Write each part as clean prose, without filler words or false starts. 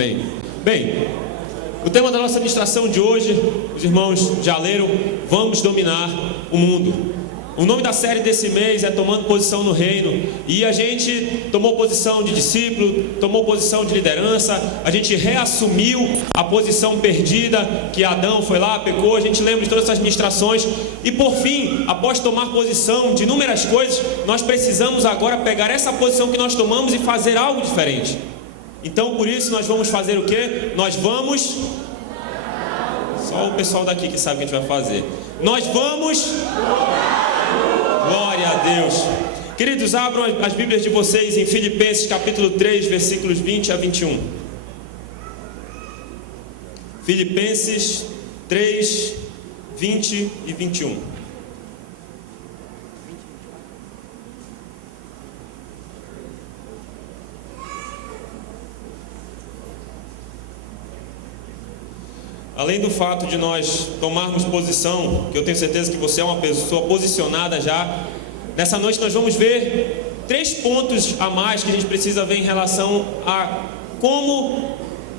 Amém. Bem, o tema da nossa ministração de hoje, os irmãos já leram, vamos dominar o mundo. O nome da série desse mês é Tomando Posição no Reino. E a gente tomou posição de discípulo, tomou posição de liderança, a gente reassumiu a posição perdida, que Adão foi lá, pecou, a gente lembra de todas essas ministrações. E por fim, após tomar posição de inúmeras coisas, nós precisamos agora pegar essa posição que nós tomamos e fazer algo diferente. Então por isso nós vamos fazer o quê? Nós vamos... Só o pessoal daqui que sabe o que a gente vai fazer. Nós vamos... Glória a Deus. Queridos, abram as Bíblias de vocês em Filipenses capítulo 3, versículos 20 a 21. Filipenses 3, 20 e 21. Além do fato de nós tomarmos posição, que eu tenho certeza que você é uma pessoa posicionada já, nessa noite nós vamos ver 3 pontos a mais que a gente precisa ver em relação a como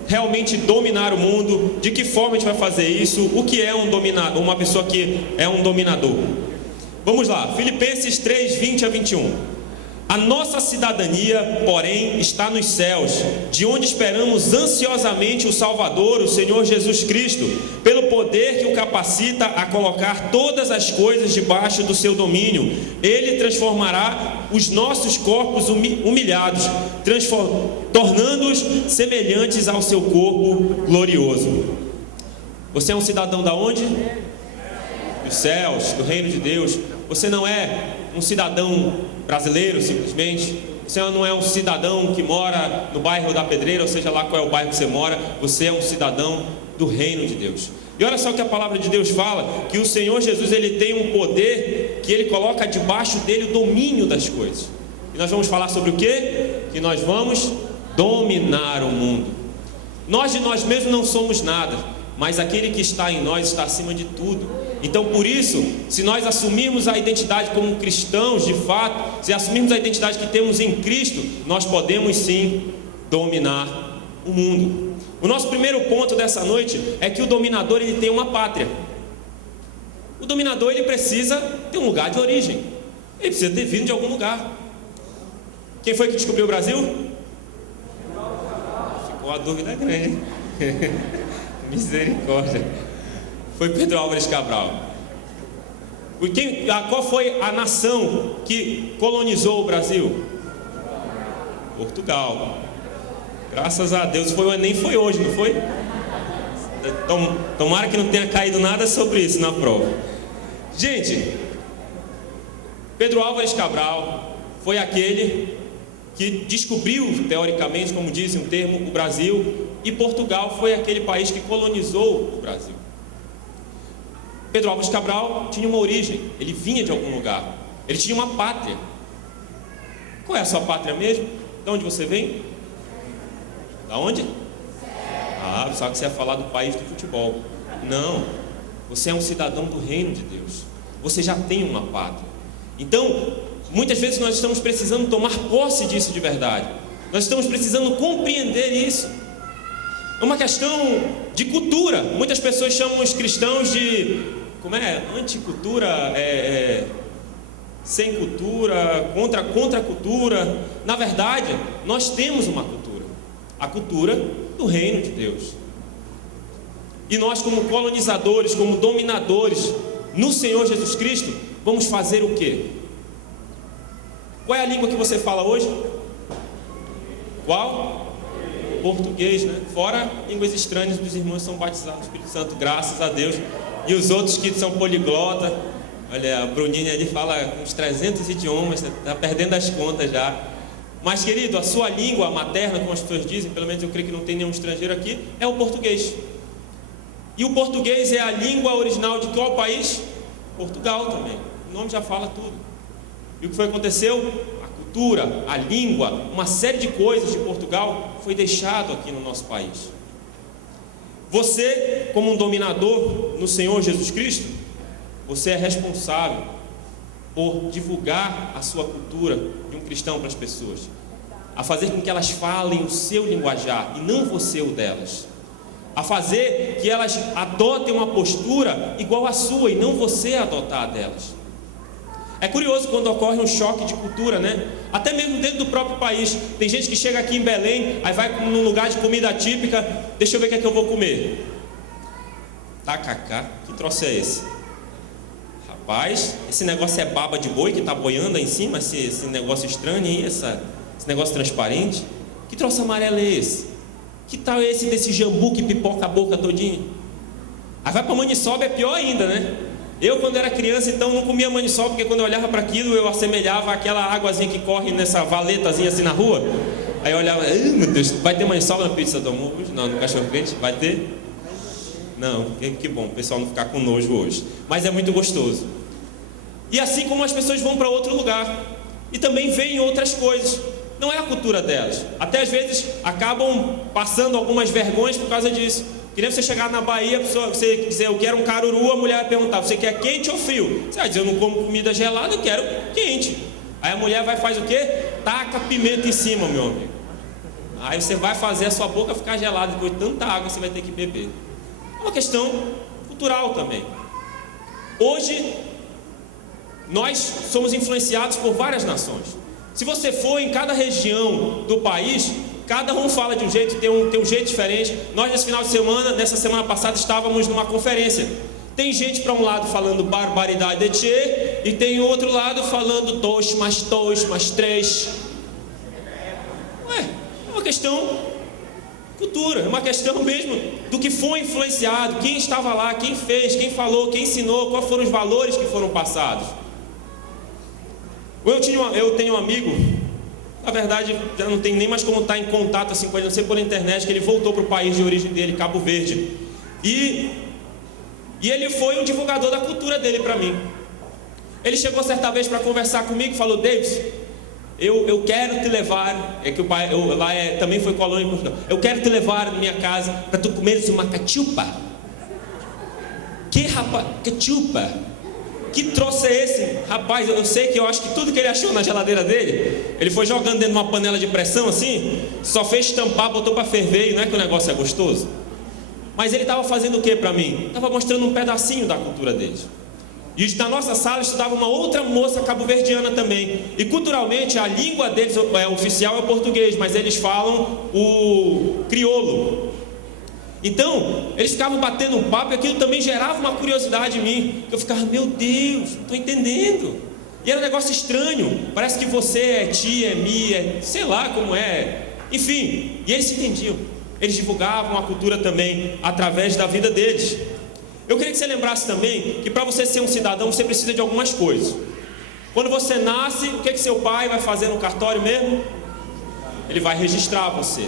realmente dominar o mundo, de que forma a gente vai fazer isso, o que é um dominador, uma pessoa que é um dominador. Vamos lá, Filipenses 3, 20 a 21. A nossa cidadania, porém, está nos céus, de onde esperamos ansiosamente o Salvador, o Senhor Jesus Cristo, pelo poder que o capacita a colocar todas as coisas debaixo do seu domínio. Ele transformará os nossos corpos humilhados, tornando-os semelhantes ao seu corpo glorioso. Você é um cidadão da onde? Dos céus, do reino de Deus. Você não é um cidadão brasileiro simplesmente. Você não é um cidadão que mora no bairro da Pedreira, ou seja lá qual é o bairro que você mora. Você é um cidadão do reino de Deus. E olha só o que a palavra de Deus fala, que o Senhor Jesus, ele tem um poder que ele coloca debaixo dele o domínio das coisas. E nós vamos falar sobre o quê? Que nós vamos dominar o mundo. Nós de nós mesmos não somos nada, mas aquele que está em nós está acima de tudo. Então por isso, se nós assumirmos a identidade como cristãos de fato, se assumirmos a identidade que temos em Cristo, nós podemos sim dominar o mundo. O nosso primeiro ponto dessa noite é que o dominador, ele tem uma pátria. O dominador, ele precisa ter um lugar de origem. Ele precisa ter vindo de algum lugar. Quem foi que descobriu o Brasil? Ficou a dúvida grande. Misericórdia. Foi Pedro Álvares Cabral. Qual foi a nação que colonizou o Brasil? Portugal. Graças a Deus. O Enem foi hoje, não foi? Tomara que não tenha caído nada sobre isso na prova. Gente, Pedro Álvares Cabral foi aquele que descobriu, teoricamente, como diz um termo, o Brasil. E Portugal foi aquele país que colonizou o Brasil. Pedro Álvares Cabral tinha uma origem, ele vinha de algum lugar, ele tinha uma pátria. Qual é a sua pátria mesmo? De onde você vem? Da onde? Ah, pensava que você ia falar do país do futebol. Não, você é um cidadão do reino de Deus. Você já tem uma pátria. Então, muitas vezes nós estamos precisando tomar posse disso de verdade. Nós estamos precisando compreender isso. É uma questão de cultura. Muitas pessoas chamam os cristãos de... Como é? Anticultura, sem cultura, contra a cultura. Na verdade, nós temos uma cultura. A cultura do reino de Deus. E nós, como colonizadores, como dominadores no Senhor Jesus Cristo, vamos fazer o quê? Qual é a língua que você fala hoje? Qual? Português, né? Fora línguas estranhas dos irmãos que são batizados no Espírito Santo, graças a Deus. E os outros que são poliglota. Olha, a Bruninha ali fala uns 300 idiomas, está perdendo as contas já. Mas querido, a sua língua materna, como as pessoas dizem, pelo menos eu creio que não tem nenhum estrangeiro aqui, é o português. E o português é a língua original de qual país? Portugal também. O nome já fala tudo. E o que foi que aconteceu? A cultura, a língua, uma série de coisas de Portugal foi deixado aqui no nosso país. Você, como um dominador no Senhor Jesus Cristo, você é responsável por divulgar a sua cultura de um cristão para as pessoas. a fazer com que elas falem o seu linguajar e não você o delas, a fazer que elas adotem uma postura igual à sua e não você adotar a delas. É curioso quando ocorre um choque de cultura, né? Até mesmo dentro do próprio país. Tem gente que chega aqui em Belém, aí vai num lugar de comida típica, deixa eu ver o que é que eu vou comer. Tacacá, que troço é esse? Rapaz, esse negócio é baba de boi que está boiando aí em cima, esse negócio estranho aí, esse negócio transparente? Que troço amarelo é esse? Que tal esse desse jambu que pipoca a boca todinha? Aí vai para maniçoba, é pior ainda, né? Eu, quando era criança, então, não comia maniçoba, porque quando eu olhava para aquilo, eu assemelhava aquela águazinha que corre nessa valetazinha assim na rua. Aí eu olhava, meu Deus, vai ter maniçoba na pizza do amor hoje? Não, no cachorro-quente? Vai ter? Não, que bom, o pessoal não ficar com nojo hoje. Mas é muito gostoso. E assim como as pessoas vão para outro lugar, e também veem outras coisas. Não é a cultura delas. Até às vezes acabam passando algumas vergonhas por causa disso. Que nem você chegar na Bahia, você dizer, eu quero um caruru, a mulher vai perguntar, você quer quente ou frio? Você vai dizer, eu não como comida gelada, eu quero quente. Aí a mulher vai fazer o quê? Taca pimenta em cima, meu amigo. Aí você vai fazer a sua boca ficar gelada, depois de tanta água você vai ter que beber. É uma questão cultural também. Hoje, nós somos influenciados por várias nações. Se você for em cada região do país, cada um fala de um jeito, tem um jeito diferente. Nós nessa semana passada, estávamos numa conferência. Tem gente para um lado falando barbaridade de tchê, e tem outro lado falando tosh, mais três. É uma questão cultura, é uma questão mesmo do que foi influenciado, quem estava lá, quem fez, quem falou, quem ensinou, quais foram os valores que foram passados. Eu tenho um amigo. Na verdade, já não tem nem mais como estar em contato assim com ele, não sei, pela internet, que ele voltou para o país de origem dele, Cabo Verde. E ele foi um divulgador da cultura dele para mim. Ele chegou certa vez para conversar comigo e falou, Davis, eu quero te levar, é que o pai também foi colônia em Portugal, eu quero te levar na minha casa para tu comeres uma cachupa. Que rapaz, cachupa? Que troço é esse? Rapaz, eu sei que eu acho que tudo que ele achou na geladeira dele, ele foi jogando dentro de uma panela de pressão assim, só fez estampar, botou para ferver, e não é que o negócio é gostoso? Mas ele estava fazendo o que para mim? Estava mostrando um pedacinho da cultura deles. E na nossa sala estudava uma outra moça cabo-verdiana também. E culturalmente a língua deles oficial é o português, mas eles falam o crioulo. Então, eles ficavam batendo um papo e aquilo também gerava uma curiosidade em mim. Eu ficava, meu Deus, não estou entendendo. E era um negócio estranho. Parece que você é tia, é minha, sei lá como é. Enfim, e eles se entendiam. Eles divulgavam a cultura também através da vida deles. Eu queria que você lembrasse também que para você ser um cidadão, você precisa de algumas coisas. Quando você nasce, o que seu pai vai fazer no cartório mesmo? Ele vai registrar você.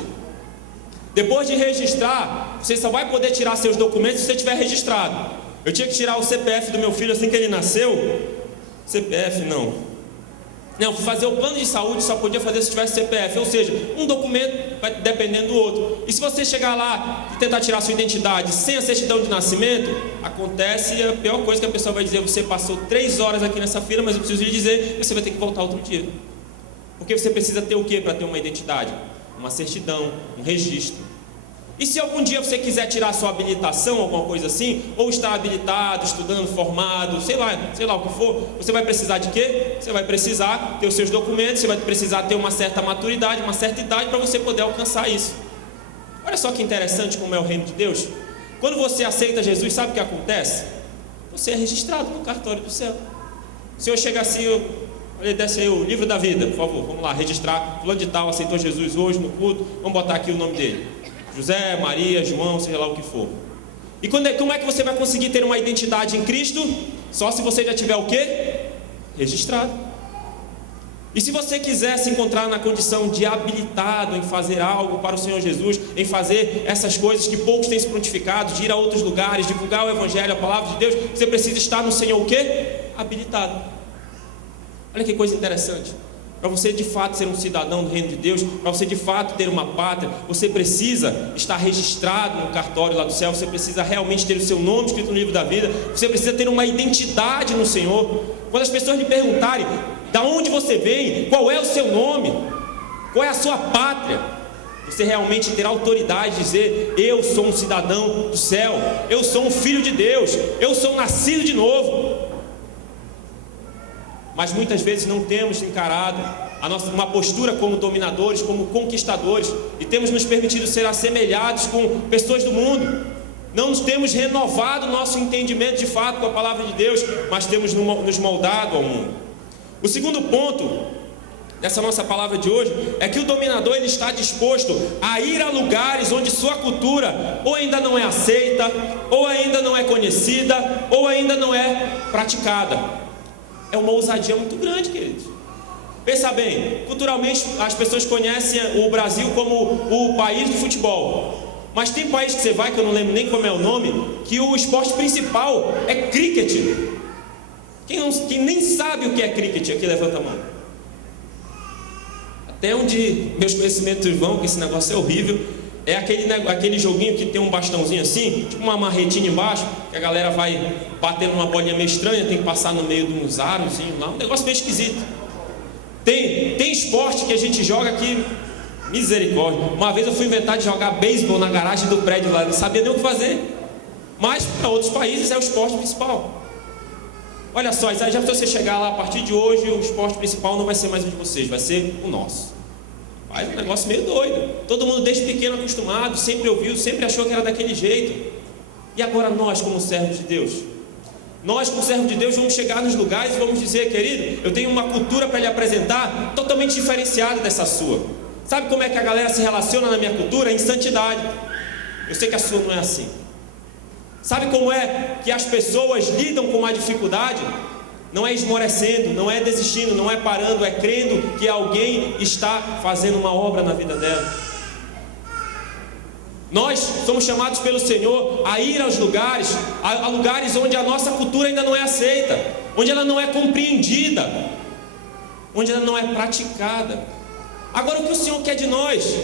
Depois de registrar, você só vai poder tirar seus documentos se você estiver registrado. Eu tinha que tirar o CPF do meu filho assim que ele nasceu. CPF não, fui fazer o plano de saúde, só podia fazer se tivesse CPF. Ou seja, um documento vai dependendo do outro. E se você chegar lá e tentar tirar sua identidade sem a certidão de nascimento, acontece a pior coisa que a pessoa vai dizer: você passou 3 horas aqui nessa fila, mas eu preciso lhe dizer que você vai ter que voltar outro dia. Porque você precisa ter o que para ter uma identidade? Uma certidão, um registro. E se algum dia você quiser tirar sua habilitação, alguma coisa assim, ou estar habilitado, estudando, formado, sei lá o que for, você vai precisar de quê? Você vai precisar ter os seus documentos, você vai precisar ter uma certa maturidade, uma certa idade para você poder alcançar isso. Olha só que interessante como é o reino de Deus. Quando você aceita Jesus, sabe o que acontece? Você é registrado no cartório do céu. O Senhor chega assim, olha, desce aí o livro da vida, por favor, vamos lá, registrar, fulano de tal aceitou Jesus hoje no culto, vamos botar aqui o nome dele. José, Maria, João, seja lá o que for. E como é que você vai conseguir ter uma identidade em Cristo? Só se você já tiver o quê? Registrado. E se você quiser se encontrar na condição de habilitado em fazer algo para o Senhor Jesus, em fazer essas coisas que poucos têm se prontificado, de ir a outros lugares, divulgar o Evangelho, a palavra de Deus, você precisa estar no Senhor o quê? Habilitado. Olha que coisa interessante. Para você de fato ser um cidadão do reino de Deus, para você de fato ter uma pátria, você precisa estar registrado no cartório lá do céu, você precisa realmente ter o seu nome escrito no livro da vida, você precisa ter uma identidade no Senhor. Quando as pessoas lhe perguntarem de onde você vem, qual é o seu nome, Qual é a sua pátria? Você realmente terá autoridade de dizer: eu sou um cidadão do céu, eu sou um filho de Deus, eu sou nascido de novo. Mas muitas vezes não temos encarado uma postura como dominadores, como conquistadores, e temos nos permitido ser assemelhados com pessoas do mundo. Não nos temos renovado o nosso entendimento de fato com a palavra de Deus, mas temos nos moldado ao mundo. O segundo ponto dessa nossa palavra de hoje é que o dominador, ele está disposto a ir a lugares onde sua cultura ou ainda não é aceita, ou ainda não é conhecida, ou ainda não é praticada. É uma ousadia muito grande, queridos. Pensa bem, culturalmente as pessoas conhecem o Brasil como o país do futebol, mas tem país que você vai, que eu não lembro nem como é o nome, que o esporte principal é cricket. Quem nem sabe o que é cricket aqui, levanta a mão. Até onde meus conhecimentos vão, que esse negócio é horrível, é aquele joguinho que tem um bastãozinho assim, tipo uma marretinha embaixo, que a galera vai batendo uma bolinha meio estranha, tem que passar no meio de uns arozinhos lá, um negócio meio esquisito. Tem esporte que a gente joga aqui, misericórdia. Uma vez eu fui inventar de jogar beisebol na garagem do prédio lá, não sabia nem o que fazer. Mas para outros países é o esporte principal. Olha só, já para você chegar lá, a partir de hoje o esporte principal não vai ser mais o de vocês, vai ser o nosso. Faz um negócio meio doido. Todo mundo desde pequeno acostumado, sempre ouviu, sempre achou que era daquele jeito. E agora nós, como servos de Deus, nós, como servos de Deus, vamos chegar nos lugares e vamos dizer: querido, eu tenho uma cultura para lhe apresentar totalmente diferenciada dessa sua. Sabe como é que a galera se relaciona na minha cultura? Em santidade. Eu sei que a sua não é assim. Sabe como é que as pessoas lidam com uma dificuldade? Não é esmorecendo, não é desistindo, não é parando, é crendo que alguém está fazendo uma obra na vida dela. Nós somos chamados pelo Senhor a ir aos lugares, a lugares onde a nossa cultura ainda não é aceita, onde ela não é compreendida, onde ela não é praticada. Agora, o que o Senhor quer de nós?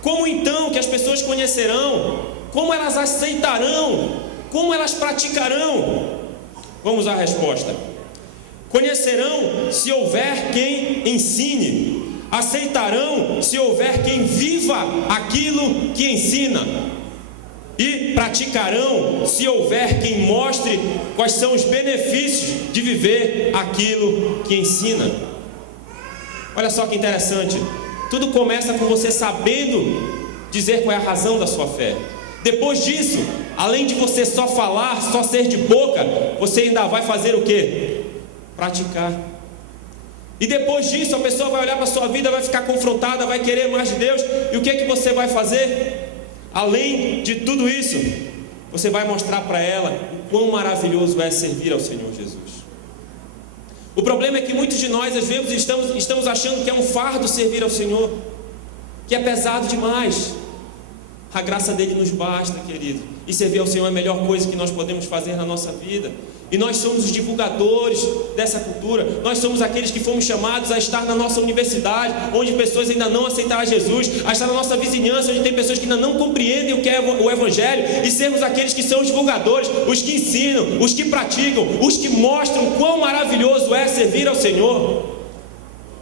Como então que as pessoas conhecerão? Como elas aceitarão? Como elas praticarão? Vamos à resposta. Conhecerão se houver quem ensine. Aceitarão se houver quem viva aquilo que ensina. E praticarão se houver quem mostre quais são os benefícios de viver aquilo que ensina. Olha só que interessante. Tudo começa com você sabendo dizer qual é a razão da sua fé. Depois disso, além de você só falar, só ser de boca, você ainda vai fazer o quê? Praticar. E depois disso, a pessoa vai olhar para a sua vida, vai ficar confrontada, vai querer mais de Deus. E o que é que você vai fazer? Além de tudo isso, você vai mostrar para ela o quão maravilhoso é servir ao Senhor Jesus. O problema é que muitos de nós, às vezes, estamos achando que é um fardo servir ao Senhor, que é pesado demais. A graça dele nos basta, querido. E servir ao Senhor é a melhor coisa que nós podemos fazer na nossa vida. E nós somos os divulgadores dessa cultura. Nós somos aqueles que fomos chamados a estar na nossa universidade, onde pessoas ainda não aceitaram Jesus, a estar na nossa vizinhança, onde tem pessoas que ainda não compreendem o que é o Evangelho, e sermos aqueles que são os divulgadores, os que ensinam, os que praticam, os que mostram quão maravilhoso é servir ao Senhor.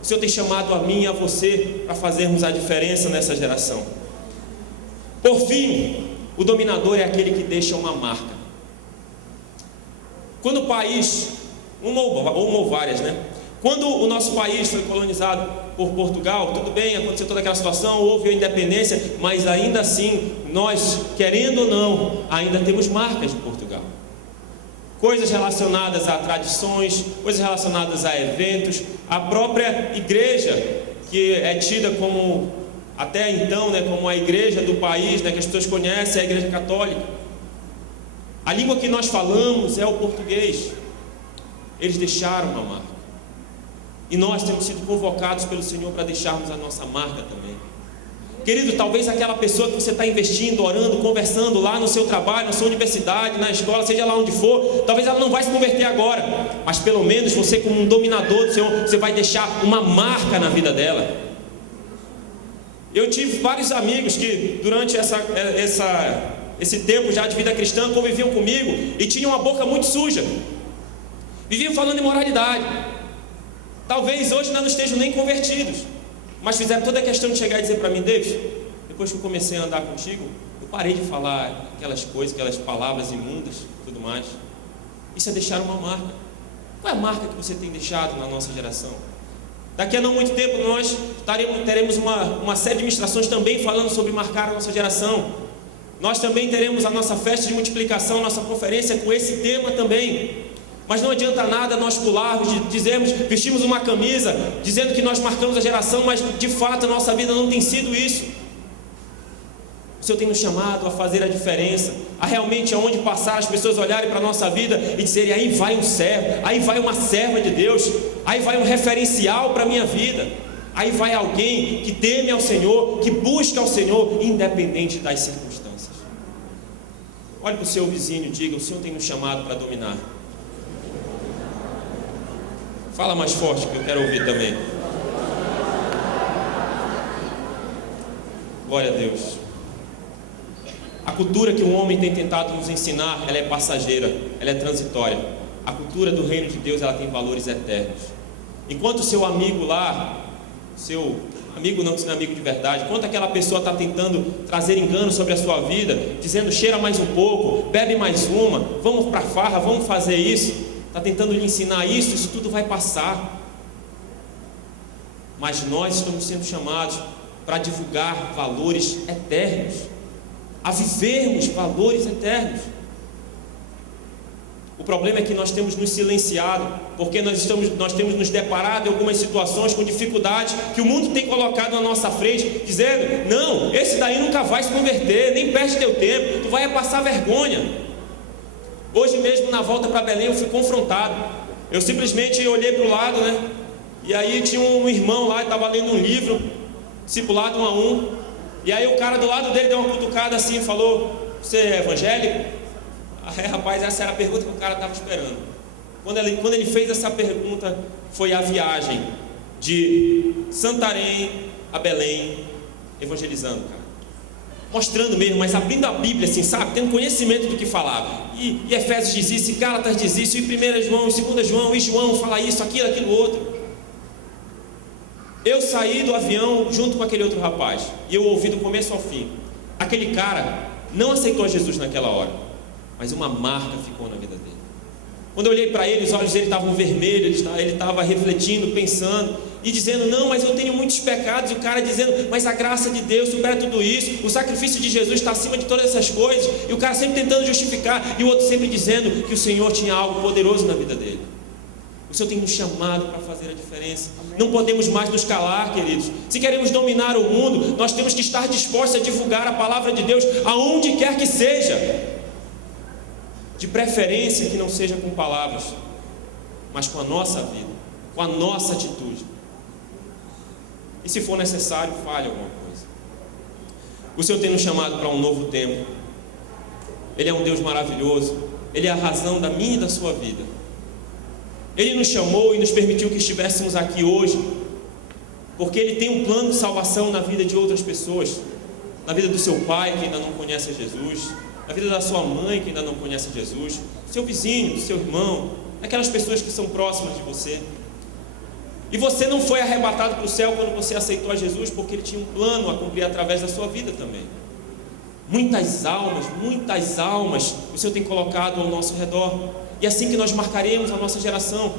O Senhor tem chamado a mim e a você para fazermos a diferença nessa geração. Por fim, o dominador é aquele que deixa uma marca. Quando o país, uma ou várias, né? Quando o nosso país foi colonizado por Portugal, tudo bem, aconteceu toda aquela situação, houve a independência, mas ainda assim, nós, querendo ou não, ainda temos marcas de Portugal. Coisas relacionadas a tradições, coisas relacionadas a eventos, a própria igreja, que é tida como, até então, né, como a igreja do país, né, que as pessoas conhecem, é a igreja católica. A língua que nós falamos é o português. Eles deixaram uma marca. E nós temos sido convocados pelo Senhor para deixarmos a nossa marca também. Querido, talvez aquela pessoa que você está investindo, orando, conversando lá no seu trabalho, na sua universidade, na escola, seja lá onde for, talvez ela não vai se converter agora, mas pelo menos você, como um dominador do Senhor, você vai deixar uma marca na vida dela. Eu tive vários amigos que durante esse tempo já de vida cristã conviviam comigo e tinham uma boca muito suja, viviam falando imoralidade. Talvez hoje não estejam nem convertidos, mas fizeram toda a questão de chegar e dizer para mim: David, depois que eu comecei a andar contigo, eu parei de falar aquelas coisas, aquelas palavras imundas e tudo mais. Isso é deixar uma marca. Qual é a marca que você tem deixado na nossa geração? Daqui a não muito tempo nós teremos uma série de ministrações também falando sobre marcar a nossa geração. Nós também teremos a nossa festa de multiplicação, nossa conferência com esse tema também. Mas não adianta nada nós pularmos, vestimos uma camisa, dizendo que nós marcamos a geração, mas de fato a nossa vida não tem sido isso. O Senhor tem nos chamado a fazer a diferença, a realmente aonde passar as pessoas olharem para a nossa vida e dizerem: aí vai um servo, aí vai uma serva de Deus, aí vai um referencial para a minha vida, aí vai alguém que teme ao Senhor, que busca ao Senhor, independente das circunstâncias. Olhe para o seu vizinho e diga: o Senhor tem nos chamado para dominar. Fala mais forte que eu quero ouvir também. Glória a Deus. A cultura que o homem tem tentado nos ensinar, ela é passageira, ela é transitória. A cultura do reino de Deus, ela tem valores eternos. Enquanto o seu amigo lá, seu amigo não é amigo de verdade, enquanto aquela pessoa está tentando trazer engano sobre a sua vida, dizendo: cheira mais um pouco, bebe mais uma, vamos para a farra, vamos fazer isso, está tentando lhe ensinar isso tudo vai passar. Mas nós estamos sendo chamados para divulgar valores eternos, a vivermos valores eternos. O problema é que nós temos nos silenciado, porque nós temos nos deparado em algumas situações com dificuldades que o mundo tem colocado na nossa frente, dizendo: não, esse daí nunca vai se converter, nem perde teu tempo, tu vai passar vergonha. Hoje mesmo, na volta para Belém, eu fui confrontado. Eu simplesmente olhei para o lado, né? E aí tinha um irmão lá, estava lendo um livro, discipulado 1 a 1. E aí o cara do lado dele deu uma cutucada assim e falou: você é evangélico? Aí, rapaz, essa era a pergunta que o cara estava esperando. Quando ele fez essa pergunta, foi a viagem de Santarém a Belém, evangelizando, cara. Mostrando mesmo, mas abrindo a Bíblia assim, sabe? Tendo conhecimento do que falava. E Efésios diz isso, e Gálatas diz isso, e 1 João, e 2 João, e João fala isso, aquilo outro. Eu saí do avião junto com aquele outro rapaz, e eu ouvi do começo ao fim. Aquele cara não aceitou Jesus naquela hora, mas uma marca ficou na vida dele. Quando eu olhei para ele, os olhos dele estavam vermelhos, ele estava refletindo, pensando e dizendo: não, mas eu tenho muitos pecados. E o cara dizendo: mas a graça de Deus supera tudo isso, o sacrifício de Jesus está acima de todas essas coisas. E o cara sempre tentando justificar, e o outro sempre dizendo que o Senhor tinha algo poderoso na vida dele. O Senhor tem nos chamado para fazer a diferença. Amém. Não podemos mais nos calar, queridos. Se queremos dominar o mundo, nós temos que estar dispostos a divulgar a palavra de Deus aonde quer que seja. De preferência que não seja com palavras, mas com a nossa vida, com a nossa atitude. E se for necessário, fale alguma coisa. O Senhor tem nos chamado para um novo tempo. Ele é um Deus maravilhoso. Ele é a razão da minha e da sua vida. Ele nos chamou e nos permitiu que estivéssemos aqui hoje, porque Ele tem um plano de salvação na vida de outras pessoas, na vida do seu pai que ainda não conhece a Jesus, na vida da sua mãe que ainda não conhece a Jesus, seu vizinho, seu irmão, aquelas pessoas que são próximas de você. E você não foi arrebatado para o céu quando você aceitou a Jesus, porque Ele tinha um plano a cumprir através da sua vida também. Muitas almas o Senhor tem colocado ao nosso redor. E é assim que nós marcaremos a nossa geração.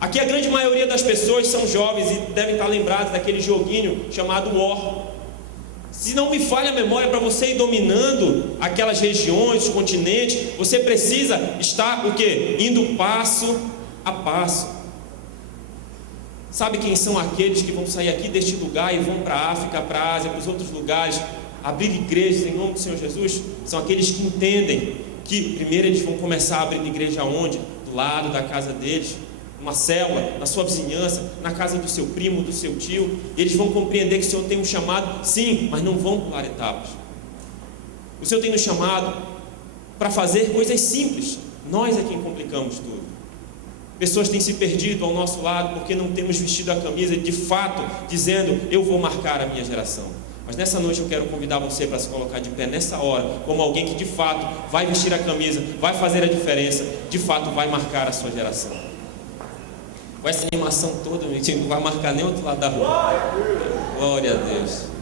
Aqui a grande maioria das pessoas são jovens e devem estar lembrados daquele joguinho chamado War. Se não me falha a memória, para você ir dominando aquelas regiões, os continentes, você precisa estar o quê? Indo passo a passo. Sabe quem são aqueles que vão sair aqui deste lugar e vão para a África, para a Ásia, para os outros lugares, abrir igrejas em nome do Senhor Jesus? São aqueles que entendem que primeiro eles vão começar a abrir igreja onde? Do lado da casa deles, uma célula, na sua vizinhança, na casa do seu primo, do seu tio. E eles vão compreender que o Senhor tem um chamado, sim, mas não vão pular etapas. O Senhor tem nos chamado para fazer coisas simples. Nós é quem complicamos tudo. Pessoas têm se perdido ao nosso lado porque não temos vestido a camisa de fato, dizendo: eu vou marcar a minha geração. Mas nessa noite eu quero convidar você para se colocar de pé nessa hora, como alguém que de fato vai vestir a camisa, vai fazer a diferença, de fato vai marcar a sua geração. Com essa animação toda, não vai marcar nem outro lado da rua. Glória a Deus.